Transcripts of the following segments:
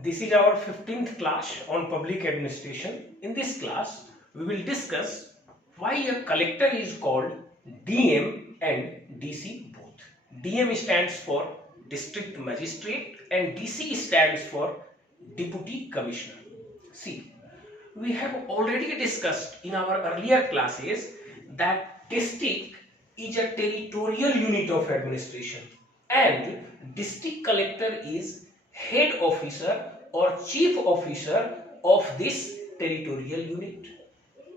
This is our 15th class on public administration. In this class, we will discuss why a collector is called DM and DC both. DM stands for District Magistrate and DC stands for Deputy Commissioner. See, we have already discussed in our earlier classes that district is a territorial unit of administration and district collector is head officer or chief officer of this territorial unit,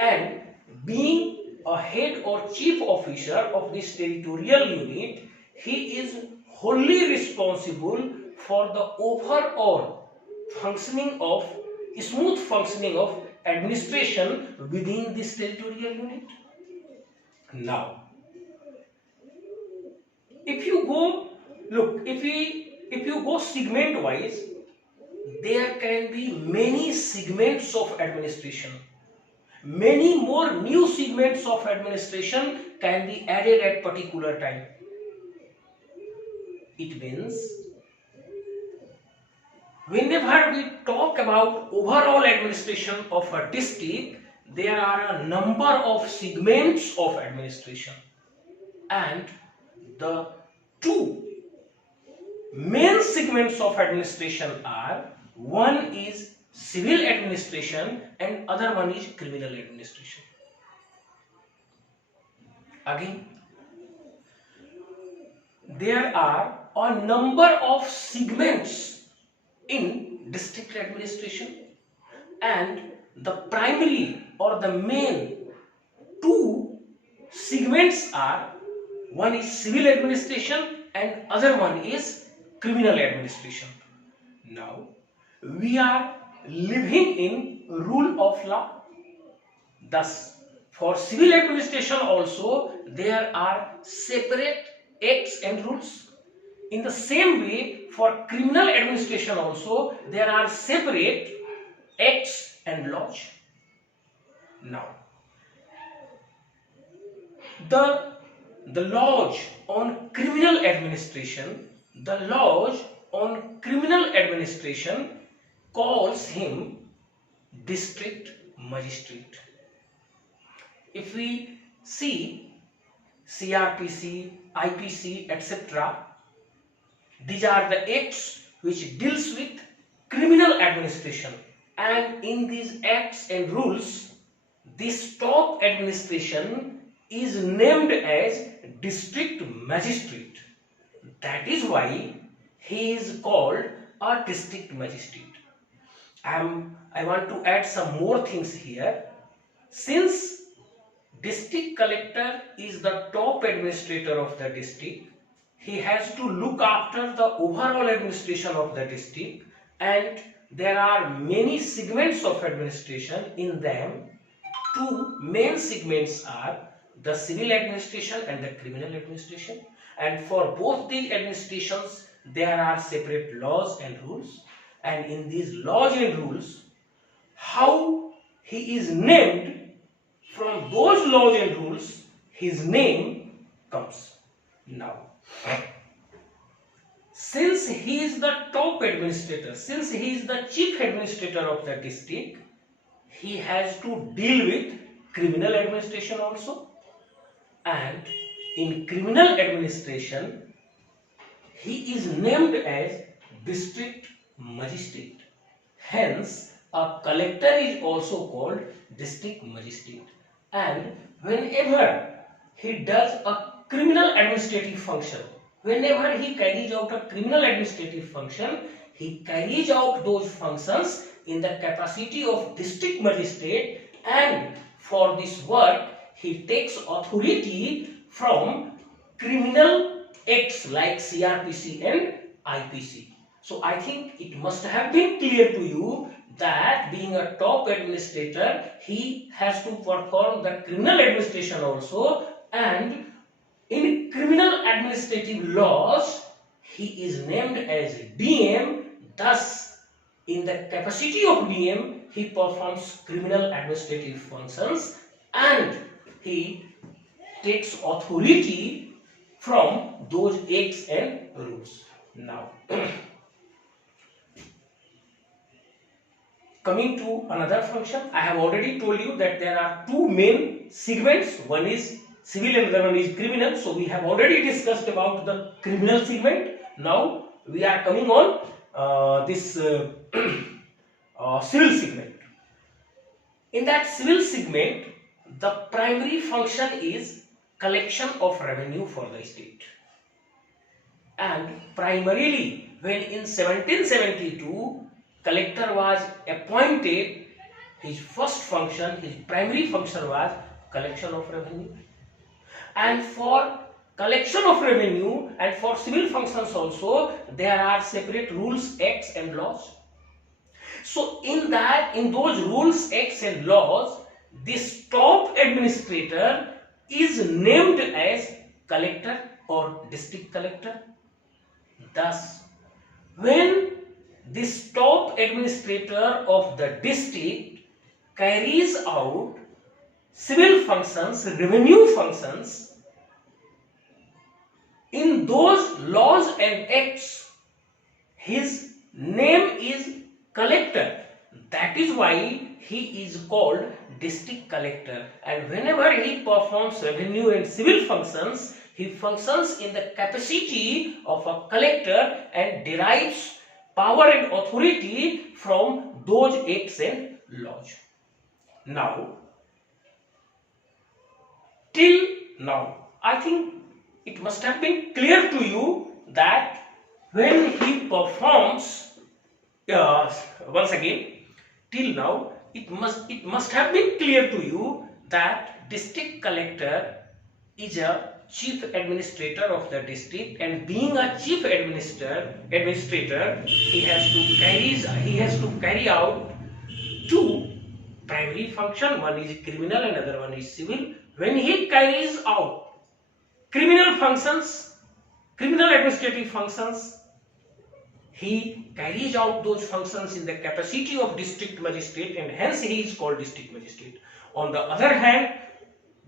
and being a head or chief officer of this territorial unit, he is wholly responsible for the overall functioning of smooth functioning of administration within this territorial unit. Now, if you go look, if you go segment wise, there can be many segments of administration. Many more new segments of administration can be added at particular time. It means whenever we talk about overall administration of a district, there are a number of segments of administration, and the two main segments of administration are, one is civil administration and other one is criminal administration. Again, there are a number of segments in district administration, and the primary or the main two segments are, one is civil administration and other one is criminal administration. Now, we are living in rule of law. Thus, for civil administration also there are separate acts and rules. In the same way, for criminal administration also there are separate acts and laws. Now, the laws on criminal administration, calls him district magistrate. If we see CRPC, IPC, etc., these are the acts which deals with criminal administration, and in these acts and rules, this top administration is named as district magistrate. That is why he is called a district magistrate. I want to add some more things here. Since district collector is the top administrator of the district, he has to look after the overall administration of the district, and there are many segments of administration. In them, two main segments are the civil administration and the criminal administration, and for both these administrations there are separate laws and rules, and in these laws and rules, how he is named, from those laws and rules his name comes. Now, since he is the top administrator, since he is the chief administrator of the district, he has to deal with criminal administration also, and in criminal administration he is named as district magistrate. Hence, a collector is also called district magistrate, and whenever he does a criminal administrative function, whenever he carries out a criminal administrative function, he carries out those functions in the capacity of district magistrate, and for this work he takes authority from criminal acts like CRPC and IPC. So I think it must have been clear to you that being a top administrator, he has to perform the criminal administration also, and in criminal administrative laws he is named as DM. Thus, in the capacity of DM, he performs criminal administrative functions and he takes authority from those acts and rules. Now, coming to another function, I have already told you that there are two main segments. One is civil and the other one is criminal. So we have already discussed about the criminal segment. Now we are coming on this civil segment. In that civil segment, the primary function is collection of revenue for the state. And primarily, when in 1772 collector was appointed, his first function, his primary function was collection of revenue. And for collection of revenue and for civil functions also, there are separate rules, acts and laws. So in those rules, acts and laws, this top administrator is named as collector or district collector. Thus, when this top administrator of the district carries out civil functions, revenue functions, in those laws and acts, his name is collector. That is why he is called district collector. And whenever he performs revenue and civil functions, he functions in the capacity of a collector and derives power and authority from those acts and laws. Now, till now, I think it must have been clear to you that when he performs, once again, till now, it must have been clear to you that district collector is a chief administrator of the district, and being a chief administrator, he has to carry out two primary functions. One is criminal and another one is civil. When he carries out criminal functions, criminal administrative functions, he carries out those functions in the capacity of district magistrate, and hence he is called district magistrate. On the other hand,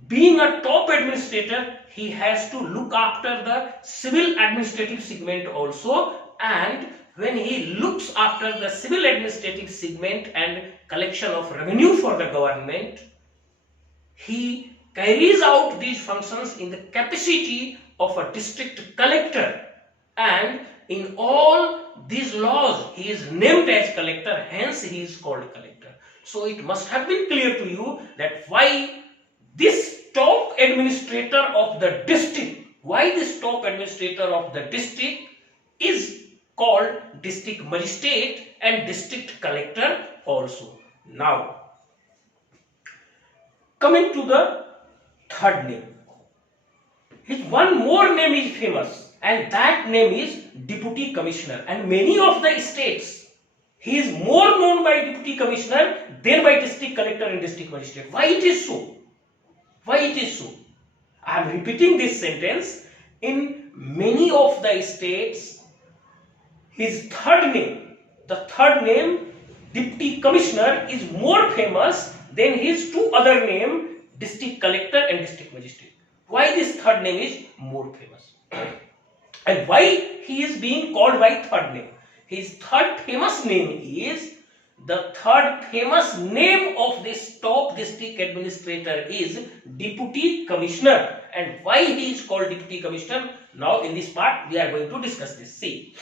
being a top administrator, he has to look after the civil administrative segment also, and when he looks after the civil administrative segment and collection of revenue for the government, he carries out these functions in the capacity of a district collector, and in all these laws he is named as collector, hence he is called collector. So it must have been clear to you that why this top administrator of the district, is called district magistrate and district collector also. Now, coming to the third name, his one more name is famous, and that name is deputy commissioner. And many of the states, he is more known by deputy commissioner than by district collector and district magistrate. Why it is so? Why it is so? I am repeating this sentence. In many of the states, his third name, deputy commissioner, is more famous than his two other name, district collector and district magistrate. Why this third name is more famous? And why he is being called by third name? His third famous name is, the third famous name of this top district administrator is deputy commissioner. And why he is called deputy commissioner? Now in this part we are going to discuss this. See,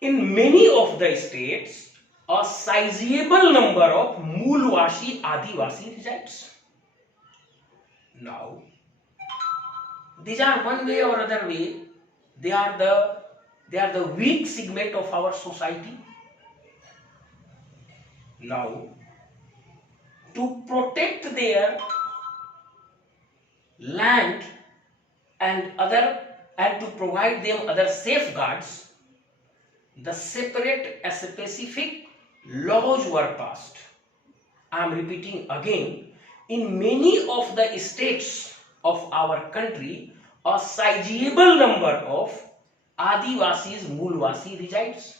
in many of the states, a sizable number of Moolwasi Adivasi resides. Now, these are one way or other way, they are the weak segment of our society. Now, to protect their land and to provide them other safeguards, the separate specific laws were passed. I am repeating again, in many of the states of our country, a sizable number of Adivasis, Moolwasi resides,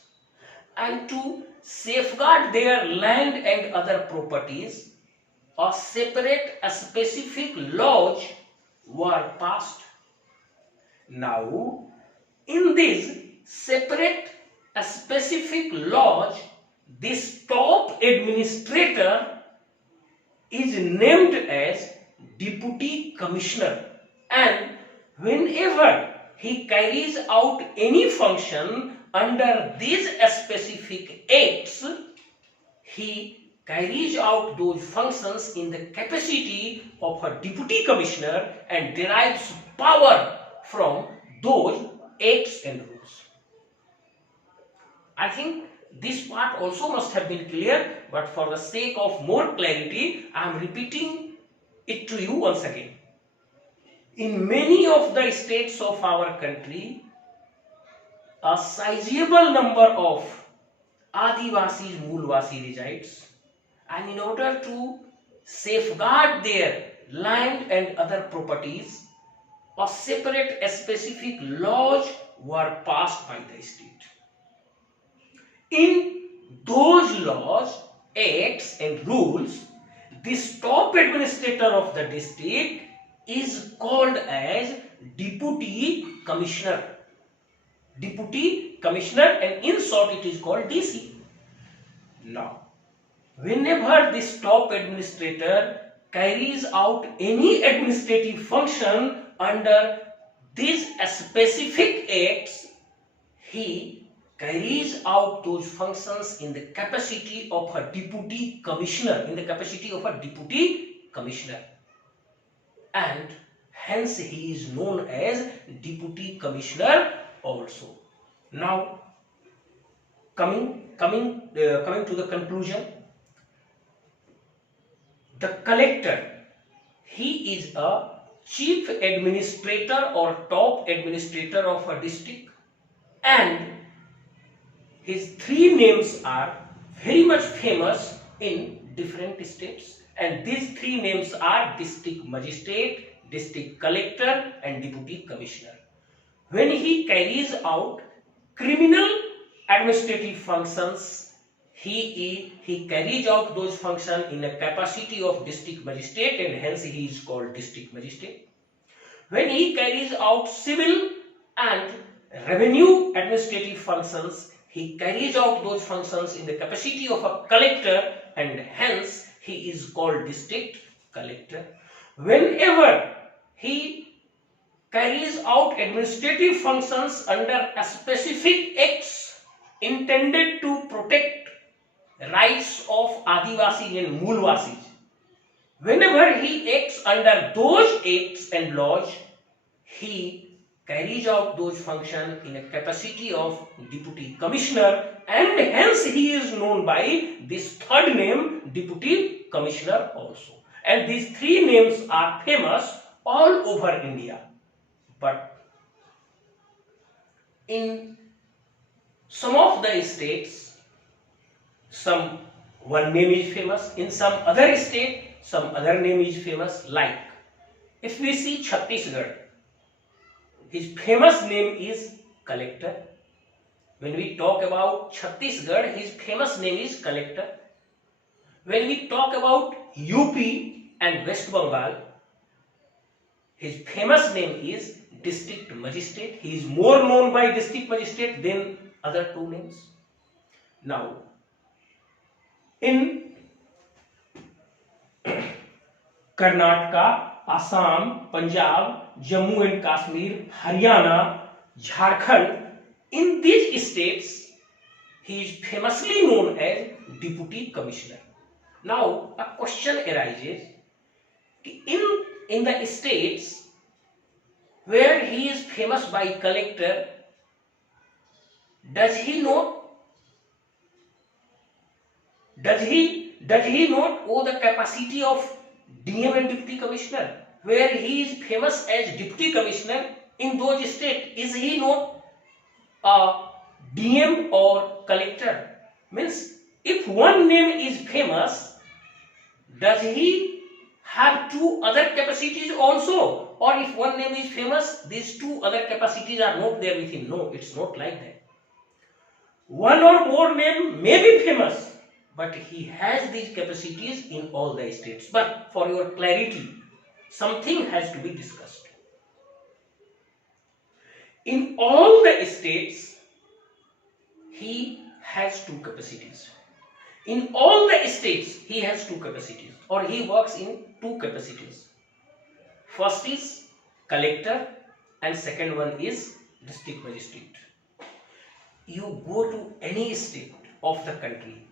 and to safeguard their land and other properties, a separate specific laws were passed. Now, in these separate a specific lodge, this top administrator is named as deputy commissioner, and whenever he carries out any function under these specific acts, he carries out those functions in the capacity of a deputy commissioner and derives power from those acts and rules. I think this part also must have been clear, but for the sake of more clarity, I am repeating it to you once again. In many of the states of our country, a sizable number of Adivasis, Mulvasi resides, and in order to safeguard their land and other properties, a separate, a specific laws were passed by the state. In those laws, acts and rules, this top administrator of the district is called as deputy commissioner. Deputy commissioner, and in short it is called DC. Now, whenever this top administrator carries out any administrative function under these specific acts, he carries out those functions in the capacity of a deputy commissioner, and hence he is known as deputy commissioner also. Now, coming to the conclusion, the collector, he is a chief administrator or top administrator of a district, and his three names are very much famous in different states, and these three names are district magistrate, district collector, and deputy commissioner. When he carries out criminal administrative functions, he carries out those functions in a capacity of district magistrate, and hence he is called district magistrate. When he carries out civil and revenue administrative functions, he carries out those functions in the capacity of a collector, and hence he is called district collector. Whenever he carries out administrative functions under a specific acts intended to protect rights of Adivasis and Mulvasis, whenever he acts under those acts and laws, he carries out those functions in a capacity of deputy commissioner, and hence he is known by this third name, deputy commissioner also. And these three names are famous all over India. But in some of the states, one name is famous. In some other state, some other name is famous. Like if we see Chhattisgarh, his famous name is collector. When we talk about Chhattisgarh, his famous name is collector. When we talk about UP and West Bengal, his famous name is district magistrate. He is more known by district magistrate than other two names. Now, in Karnataka, Assam, Punjab, Jammu and Kashmir, Haryana, Jharkhand, in these states, he is famously known as deputy commissioner. Now, a question arises, in the states where he is famous by collector, does he not owe the capacity of DM and deputy commissioner? Where he is famous as deputy commissioner in those states, is he not a DM or collector? Means if one name is famous, does he have two other capacities also? Or if one name is famous, these two other capacities are not there with him? No, it's not like that. One or more name may be famous, but he has these capacities in all the states. But for your clarity, something has to be discussed. In all the states, he has two capacities. In all the states, he has two capacities, or he works in two capacities. First is collector and second one is district magistrate. You go to any state of the country,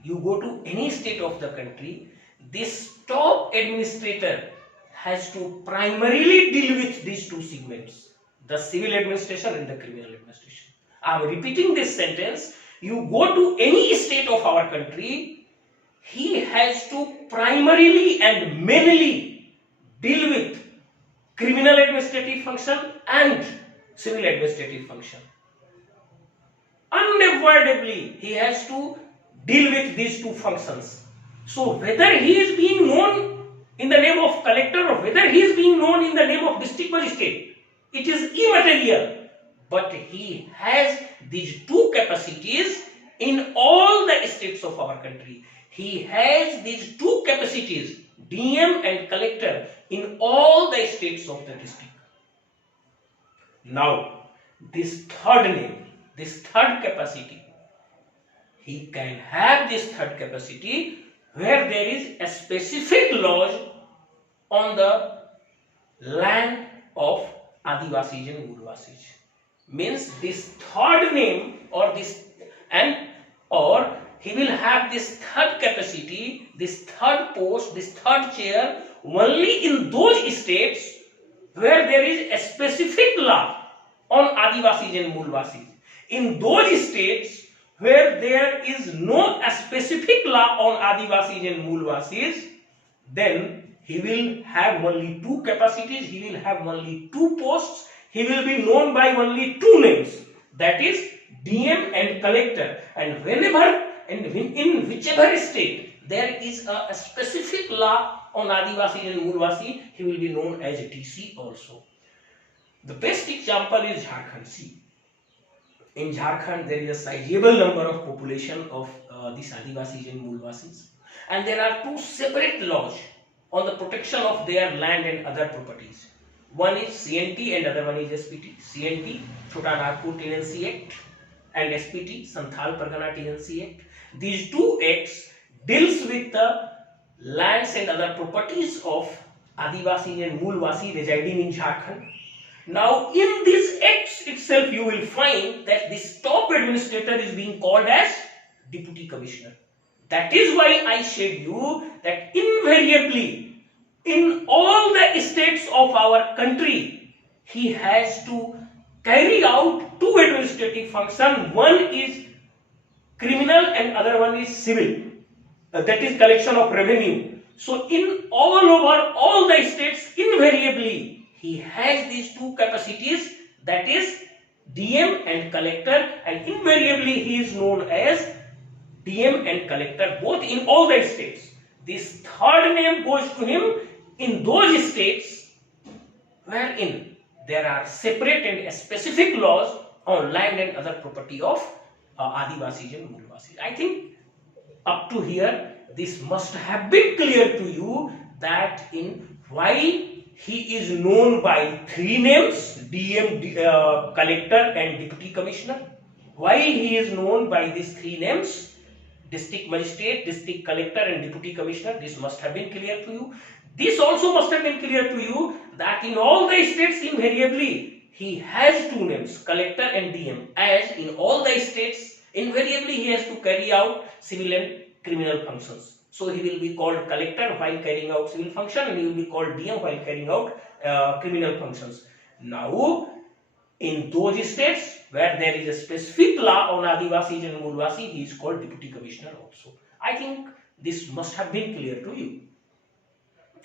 this top administrator has to primarily deal with these two segments, the civil administration and the criminal administration. I am repeating this sentence. You go to any state of our country, he has to primarily and mainly deal with criminal administrative function and civil administrative function. Unavoidably, he has to deal with these two functions. So whether he is being known in the name of collector or whether he is being known in the name of district magistrate, it is immaterial. But he has these two capacities in all the states of our country. He has these two capacities, DM and collector, in all the states of the district. Now, this third name, this third capacity, he can have this third capacity where there is a specific laws on the land of Adivasis and Murvasis. Means this third name or he will have this third capacity, this third post, this third chair only in those states where there is a specific law on Adivasis and Mulvasis. In those states where there is no specific law on Adivasis and Mulvasis, then he will have only two capacities, he will have only two posts, he will be known by only two names, that is DM and collector. And whenever and in whichever state there is a specific law on Adivasis and Mulvasis, he will be known as DC also. The best example is Jharkhand. See, in Jharkhand there is a sizable number of population of these Adivasis and Mulvasis, and there are two separate laws on the protection of their land and other properties. One is CNT and other one is SPT. CNT, Chota Nagpur Tenancy Act, and SPT, Santhal Pargana Tenancy Act. These two acts deals with the lands and other properties of Adivasis and Mulvasis residing in Jharkhand. Now, in these acts itself, you will find that this top administrator is being called as Deputy Commissioner. That is why I said you that invariably in all the states of our country, he has to carry out two administrative functions. One is criminal and other one is civil. That is collection of revenue. So in all over all the states, invariably he has these two capacities, that is DM and collector, and invariably he is known as DM and collector both in all the states. This third name goes to him in those states wherein there are separate and specific laws on land and other property of Adivasis and Mulvasis. I think up to here this must have been clear to you that in why he is known by three names, DM, collector and deputy commissioner. Why he is known by these three names, district magistrate, district collector and deputy commissioner. This must have been clear to you. This also must have been clear to you that in all the states invariably he has two names, collector and DM, as in all the states invariably he has to carry out civil and criminal functions. So he will be called collector while carrying out civil function, and he will be called DM while carrying out criminal functions. Now, in those states where there is a specific law on Adivasis and Mulvasis, he is called deputy commissioner also. I think this must have been clear to you.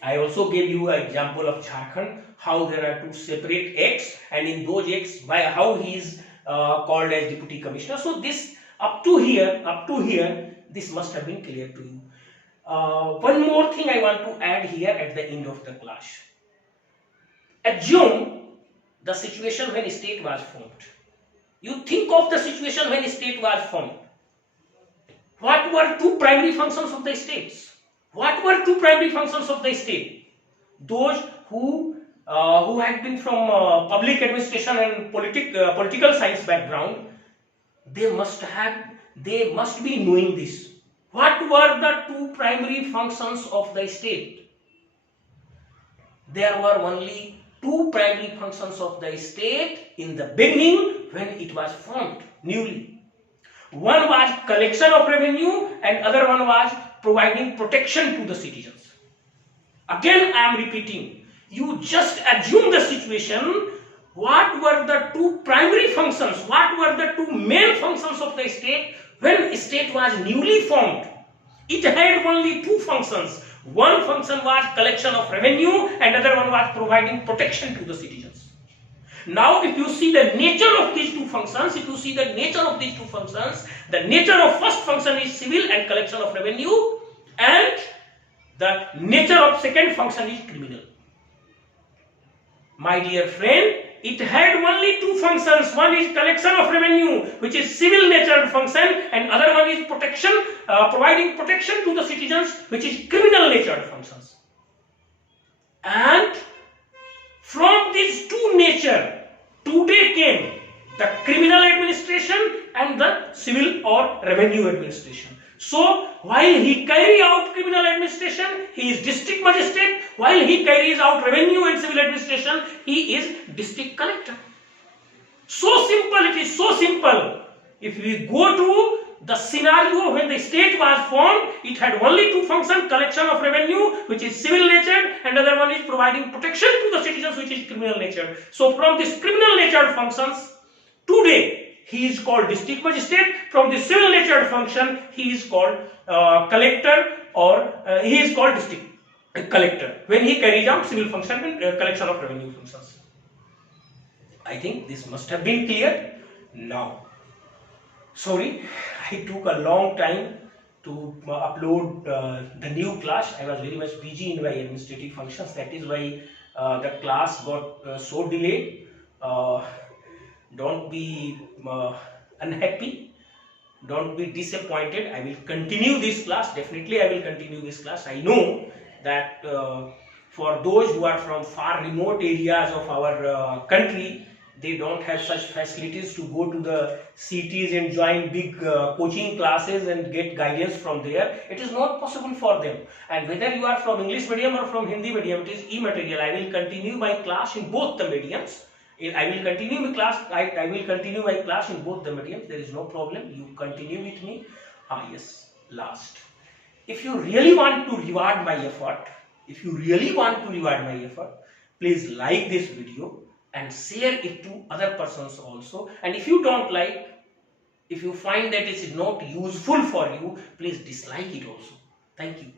I also gave you an example of Jharkhand, how there are two separate acts, and in those acts, by how he is called as deputy commissioner. So this up to here, this must have been clear to you. One more thing I want to add here at the end of the class. Assume the situation when state was formed. You think of the situation when state was formed. What were two primary functions of the states? What were two primary functions of the state? Those who had been from public administration and political science background, they must have they must be knowing this. What were the two primary functions of the state? There were only two primary functions of the state in the beginning when it was formed newly. One was collection of revenue and other one was providing protection to the citizens. Again I am repeating, you just assume the situation. What were the two primary functions? What were the two main functions of the state when state was newly formed? It had only two functions. One function was collection of revenue and other one was providing protection to the citizens. Now if you see the nature of these two functions, the nature of first function is civil and collection of revenue, and the nature of second function is criminal. My dear friend, it had only two functions. One is collection of revenue, which is civil natured function, and other one is protection, providing protection to the citizens, which is criminal natured functions. And from these two nature, today came the criminal administration and the civil or revenue administration. So while he carry out criminal administration, he is district magistrate. While he carries out revenue and civil administration, he is district collector. So simple, it is so simple. If we go to the scenario when the state was formed, it had only two functions, collection of revenue, which is civil natured, and other one is providing protection to the citizens, which is criminal natured. So from this criminal natured functions, today he is called district magistrate. From the civil natured function, he is called collector, or he is called district collector when he carries out civil function and collection of revenue functions. I think this must have been clear now. Sorry, I took a long time to upload the new class. I was very much busy in my administrative functions. That is why the class got so delayed. Don't be unhappy, don't be disappointed. I will continue this class. Definitely I will continue this class. I know that for those who are from far remote areas of our country, they don't have such facilities to go to the cities and join big coaching classes and get guidance from there. It is not possible for them. And whether you are from English medium or from Hindi medium, it is immaterial. I will continue my class in both the mediums. I will continue my class. I will continue my class in both the mediums. There is no problem. You continue with me. Yes. Last. If you really want to reward my effort, please like this video and share it to other persons also. And if you don't like, if you find that it is not useful for you, please dislike it also. Thank you.